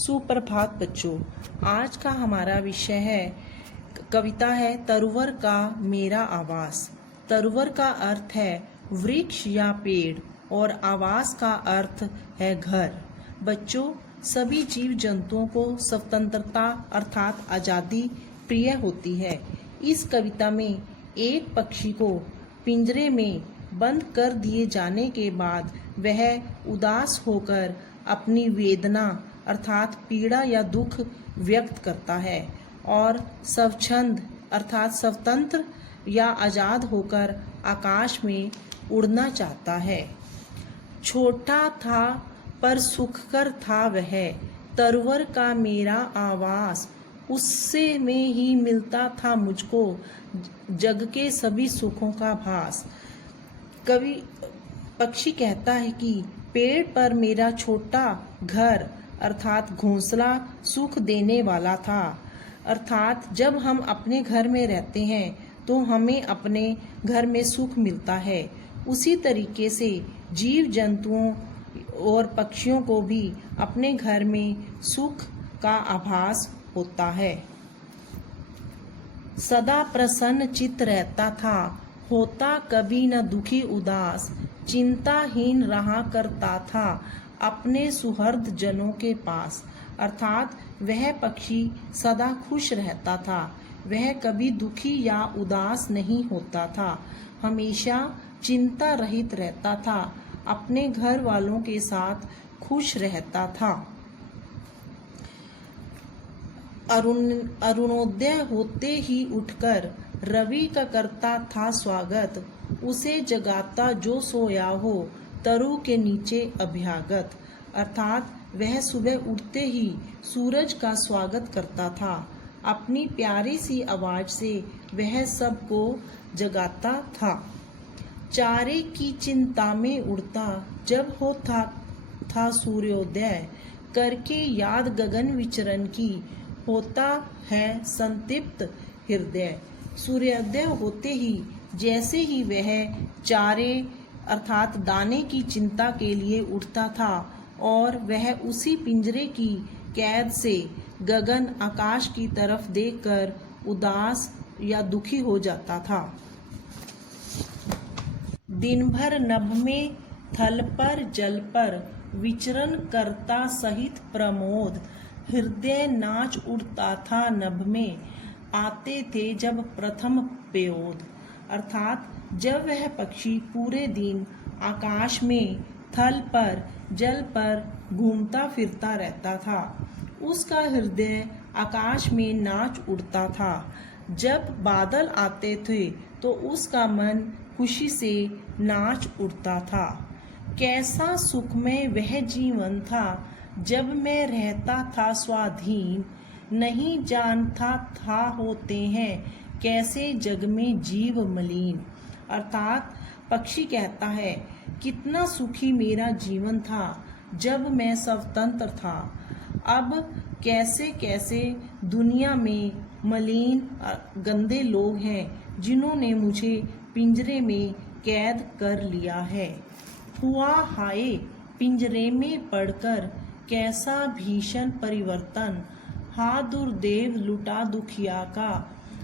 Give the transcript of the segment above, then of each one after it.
सुप्रभात बच्चों। आज का हमारा विषय है कविता है तरुवर का मेरा आवास। तरुवर का अर्थ है वृक्ष या पेड़ और आवास का अर्थ है घर। बच्चों, सभी जीव जंतुओं को स्वतंत्रता अर्थात आज़ादी प्रिय होती है। इस कविता में एक पक्षी को पिंजरे में बंद कर दिए जाने के बाद वह उदास होकर अपनी वेदना अर्थात पीड़ा या दुख व्यक्त करता है और स्वच्छंद अर्थात स्वतंत्र या आज़ाद होकर आकाश में उड़ना चाहता है। छोटा था पर सुखकर था वह, तरुवर का मेरा आवास, उससे में ही मिलता था मुझको जग के सभी सुखों का भास। पक्षी कहता है कि पेड़ पर मेरा छोटा घर अर्थात घोंसला सुख देने वाला था। अर्थात जब हम अपने घर में रहते हैं तो हमें अपने घर में सुख मिलता है। उसी तरीके से जीव जंतुओं और पक्षियों को भी अपने घर में सुख का आभास होता है। सदा प्रसन्न चित्त रहता था, होता कभी न दुखी उदास, चिंताहीन रहा करता था अपने सुहृद जनों के पास। अर्थात वह पक्षी सदा खुश रहता था, वह कभी दुखी या उदास नहीं होता था, हमेशा चिंता रहित रहता था, अपने घर वालों के साथ खुश रहता था। अरुणोदय होते ही उठकर रवि का करता था स्वागत, उसे जगाता जो सोया हो तरु के नीचे अभ्यागत। अर्थात वह सुबह उठते ही सूरज का स्वागत करता था, अपनी प्यारी सी आवाज से वह सबको जगाता था। चारे की चिंता में उड़ता जब होता था सूर्योदय, करके याद गगन विचरण की होता है संतृप्त हृदय। सूर्योदय होते ही जैसे ही वह चारे अर्थात दाने की चिंता के लिए उठता था और वह उसी पिंजरे की कैद से गगन आकाश की तरफ देखकर उदास या दुखी हो जाता था। दिन भर नभ में थल पर जल पर विचरण करता सहित प्रमोद, हृदय नाच उठता था नभ में आते थे जब प्रथम पेयोद। अर्थात जब वह पक्षी पूरे दिन आकाश में थल पर जल पर घूमता फिरता रहता था, उसका हृदय आकाश में नाच उठता था। जब बादल आते थे तो उसका मन खुशी से नाच उठता था। कैसा सुखमय वह जीवन था जब मैं रहता था स्वाधीन, नहीं जानता था होते हैं कैसे जग में जीव मलिन। अर्थात पक्षी कहता है कितना सुखी मेरा जीवन था जब मैं स्वतंत्र था, अब कैसे कैसे दुनिया में मलिन गंदे लोग हैं जिन्होंने मुझे पिंजरे में कैद कर लिया है। हुआ हाय पिंजरे में पड़कर कैसा भीषण परिवर्तन, हा दुर्देव लुटा दुखिया का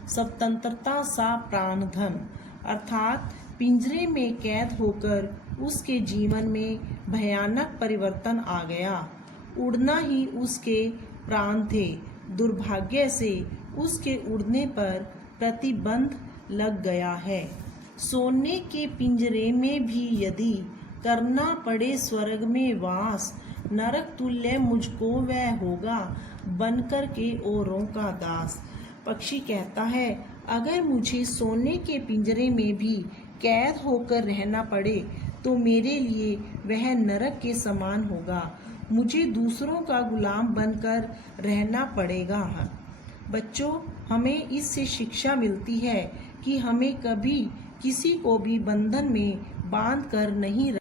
स्वतंत्रता सा प्राणधन। अर्थात पिंजरे में कैद होकर उसके जीवन में भयानक परिवर्तन आ गया। उड़ना ही उसके प्राण थे, दुर्भाग्य से उसके उड़ने पर प्रतिबंध लग गया है। सोने के पिंजरे में भी यदि करना पड़े स्वर्ग में वास, नरक तुल्य मुझको वह होगा बनकर के औरों का दास। पक्षी कहता है अगर मुझे सोने के पिंजरे में भी कैद होकर रहना पड़े तो मेरे लिए वह नरक के समान होगा, मुझे दूसरों का गुलाम बनकर रहना पड़ेगा। बच्चों, हमें इससे शिक्षा मिलती है कि हमें कभी किसी को भी बंधन में बांध कर नहीं